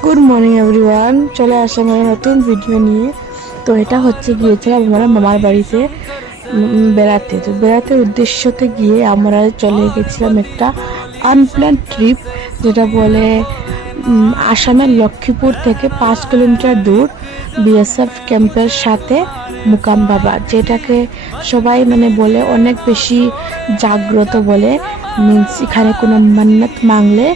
Good morning everyone, চলে আসলাম একটা নতুন ভিডিও নিয়ে। তো এটা হচ্ছে গিয়েছিলাম আমরা মামার বাড়িতে বেড়াতে। তো বেড়াতে উদ্দেশ্যতে গিয়ে আমরা চলে গেছিলাম একটা আনপ্ল্যান ট্রিপ, যেটা বলে আসামের লক্ষ্মীপুর থেকে 5 কিলোমিটার দূর বিএসএফ ক্যাম্পের সাথে মুকাম বাবা, যেটাকে সবাই বলে অনেক বেশি জাগ্রত বলে। মিন্স এখানে কোনো মান্নাত মাংলে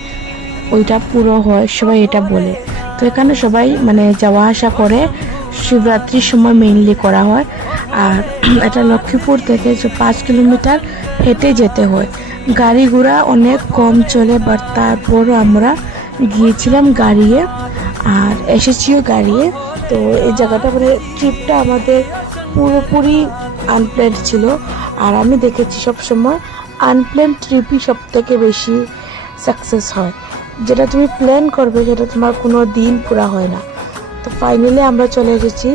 ওইটা পুরো হয়, সবাই এটা বলে। তো এখানে সবাই যাওয়া আসা করে, শিবরাত্রির সময় মেইনলি করা হয়। আর এটা লক্ষ্মীপুর থেকে 5 কিলোমিটার হেঁটে যেতে হয়। গাড়ি ঘোড়া অনেক কম চলে, বাট তারপরও আমরা গিয়েছিলাম গাড়িয়ে আর এসেছিও গাড়িয়ে। তো এই জায়গাটা ট্রিপটা আমাদের পুরোপুরি আনপ্ল্যান্ড ছিল। আর আমি দেখেছি সবসময় আনপ্ল্যান্ড ট্রিপই সব থেকে বেশি সাকসেস হয়। যেটা তুমি প্ল্যান করবে সেটা তোমার কোনো দিন পুরা হয় না। তো ফাইনালি আমরা চলে এসেছি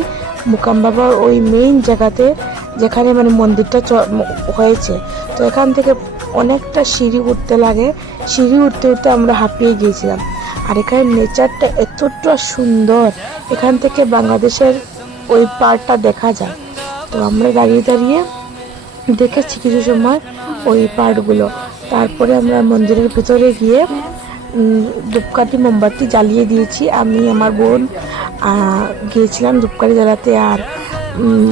মুকাম বাবার ওই মেইন জায়গাতে, যেখানে মন্দিরটা হয়েছে। তো এখান থেকে অনেকটা সিঁড়ি উঠতে লাগে, সিঁড়ি উঠতে উঠতে আমরা হাঁপিয়ে গিয়েছিলাম। আর এখানে নেচারটা এতটা সুন্দর, এখান থেকে বাংলাদেশের ওই পার্টটা দেখা যায়। তো আমরা দাঁড়িয়ে দাঁড়িয়ে দেখেছি কিছু সময় ওই পার্টগুলো। তারপরে আমরা মন্দিরের ভিতরে গিয়ে ধূপকাঠি মোমবাতি জ্বালিয়ে দিয়েছি। আমি আমার বোন গিয়েছিলাম ধূপকাঠি জ্বালাতে। আর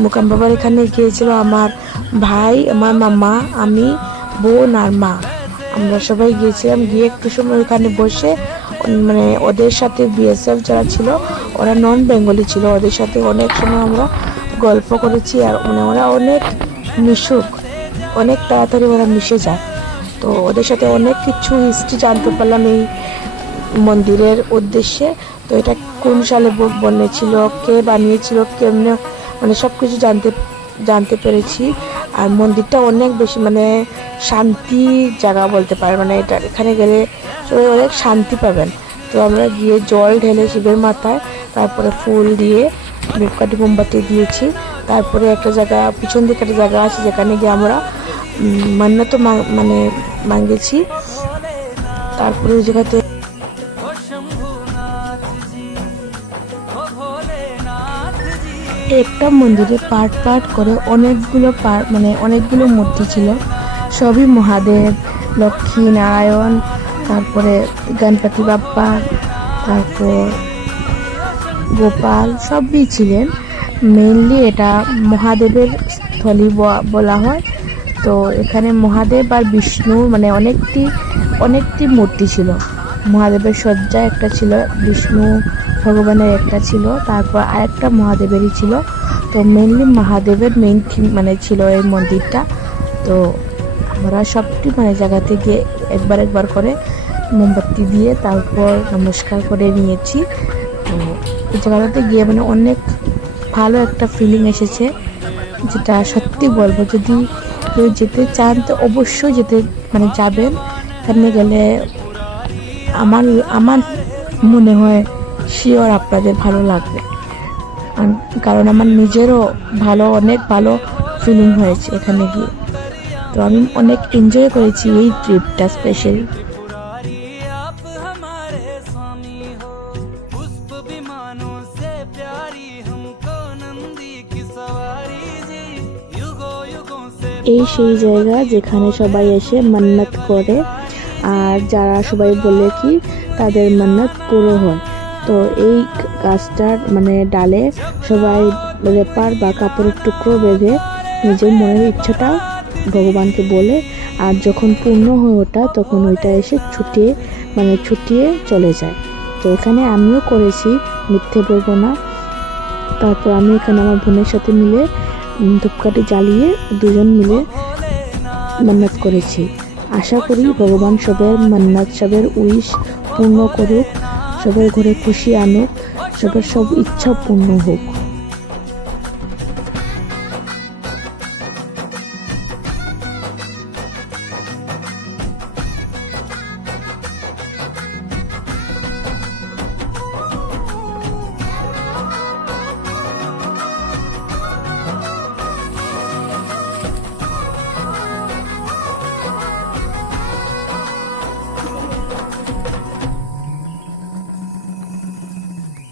মুকাম বাবার এখানে গিয়েছিল আমার ভাই, আমার মামা, আমি, বোন আর মা। আমরা সবাই গিয়েছিলাম। গিয়ে একটু সময় এখানে বসে ওদের সাথে বিএসএফ যারা ছিল ওরা নন বেঙ্গলি ছিল, ওদের সাথে অনেক সময় আমরা গল্প করেছি। আর ওরা অনেক মিশুক, অনেক তাড়াতাড়ি ওরা মিশে যায়। তো ওদের সাথে অনেক কিছু হিস্ট্রি জানতে পারলাম এই মন্দিরের উদ্দেশ্যে। তো এটা কোন সালে বনেছিল, কে বানিয়েছিল, কেমনে সব কিছু জানতে পেরেছি। আর মন্দিরটা অনেক বেশি শান্তি জায়গা বলতে পারে। এটা এখানে গেলে সবাই অনেক শান্তি পাবেন। তো আমরা গিয়ে জল ঢেলে শিবের মাথায়, তারপরে ফুল দিয়ে ধূপকাঠি মোমবাতি দিয়েছি। তারপরে একটা জায়গা, পিছন দিকে একটা জায়গা আছে যেখানে গিয়ে আমরা মান্নাত মাঙ্গেছি। তারপরে ওই জায়গাতে একটা মন্দিরে পার্ট পার্ট করে অনেকগুলো অনেকগুলো মূর্তি ছিল। সবই মহাদেব, লক্ষ্মী নারায়ণ, তারপরে গণপতি বাপ্পা, তারপর গোপাল, সবই ছিলেন। মেইনলি এটা মহাদেবের স্থলী বলা হয়। তো এখানে মহাদেব আর বিষ্ণু অনেকটি মূর্তি ছিল। মহাদেবের সজ্জা একটা ছিল, বিষ্ণু ভগবানের একটা ছিল, তারপর আরেকটা মহাদেবেরই ছিল। তো মেইনলি মহাদেবের মেইন ছিল এই মন্দিরটা। তো আমরা সবটি জায়গাতে গিয়ে একবার করে মোমবাতি দিয়ে তারপর নমস্কার করে নিয়েছি। তো এই জায়গাটাতে গিয়ে অনেক ভালো একটা ফিলিং এসেছে, যেটা সত্যি বলবো। যদি কেউ যেতে চান তো অবশ্যই যাবেন। এখানে গেলে আমার মনে হয় শিওর আপনাদের ভালো লাগবে, কারণ আমার নিজেরও অনেক ভালো ফিলিং হয়েছে এখানে গিয়ে। তো আমি অনেক এনজয় করেছি এই ট্রিপটা স্পেশালি। এই সেই জায়গা যেখানে সবাই এসে মান্নাত করে, আর যারা সবাই বলে কি তাদের মান্নাত পুরো হয়। তো এই গাছটার ডালে সবাই রেপার বা কাপড়ের টুকরো বেঁধে নিজের মনের ইচ্ছাটা ভগবানকে বলে। আর যখন পূর্ণ হয়ে ওঠা তখন ওইটা এসে ছুটিয়ে চলে যায়। তো এখানে আমিও করেছি, মিথ্যে বলবো না। তারপর আমি এখানে আমার বোনের সাথে মিলে ধূপকাঠি জ্বালিয়ে দুজন মিলে মান্নাত করেছি। আশা করি ভগবান সবের মান্নাত, সবের উইশ পূর্ণ করুক, সবের ঘরে খুশি আনুক, সবের সব ইচ্ছা পূর্ণ হোক।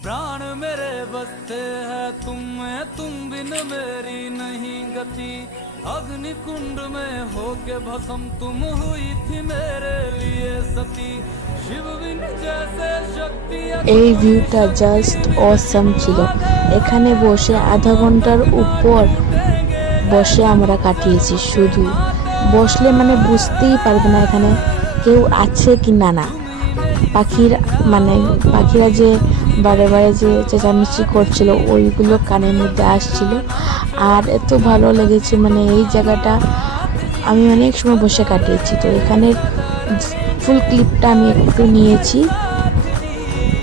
प्राण मेरे बसते हैं तुम में, तुम बिन मेरी नहीं गति। अग्नि कुंड में होके भस्म तुम हुई थी मेरे लिए सती। शिव बिन जैसे शक्ति এই ভিউটা জাস্ট অসাম ছিল। এখানে বসে আধা ঘন্টার উপর বসে আমরা কাটিয়েছি। শুধু বসলে মানে বুঝতেই পারবে না এখানে কেউ আছে কি না। না পাখিরা যে বারে বারে যে চেঁচামেচি করছিল ওইগুলো কানের মধ্যে আসছিল। আর এত ভালো লেগেছে, মানে এই জায়গাটা আমি অনেক সময় বসে কাটিয়েছি। তো এখানের ফুল ক্লিপটা আমি একটু নিয়েছি।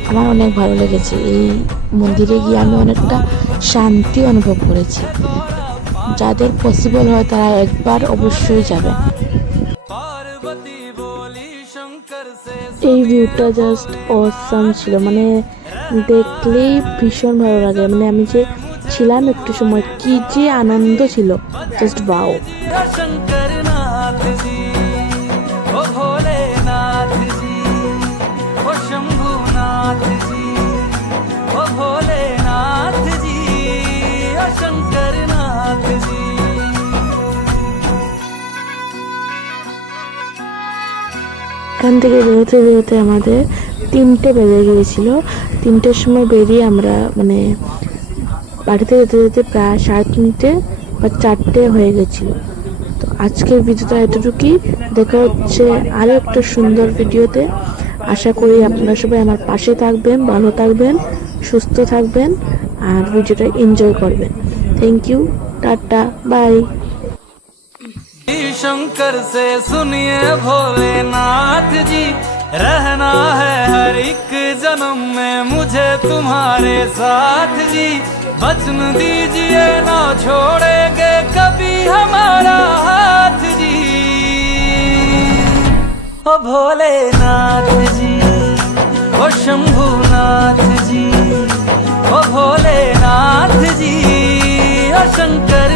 আমার অনেক ভালো লেগেছে। এই মন্দিরে গিয়ে আমি অনেকটা শান্তি অনুভব করেছি। যাদের পসিবল হয় তারা একবার অবশ্যই যাবে। এই ভিউটা জাস্ট অসাম ছিল, মানে দেখলেই ভীষণ ভালো লাগে। মানে আমি যে ছিলাম একটু সময়, কি যে আনন্দ ছিল, জাস্ট বাও। এখান থেকে বেরোতে বেরোতে আমাদের 3টে বেজে গিয়েছিল। 3টের সময় বেরিয়ে আমরা মানে বাড়িতে যেতে যেতে প্রায় 3:30 বা 4টে হয়ে গেছিল। তো আজকের ভিডিওটা এতটুকুই। দেখা হচ্ছে আরও একটা সুন্দর ভিডিওতে। আশা করি আপনারা সবাই আমার পাশে থাকবেন, ভালো থাকবেন, সুস্থ থাকবেন আর ভিডিওটা এনজয় করবেন। Thank you, tata, bye. Shankar से सुनिए भोलेनाथ जी, रहना है हर एक जन्म में मुझे तुम्हारे साथ जी। वचन दीजिए ना छोड़ेंगे कभी हमारा हाथ जी। ओ भोलेनाथ जी, ओ शंभुनाथ जी, ओ भोलेनाथ जी, ओ शंकर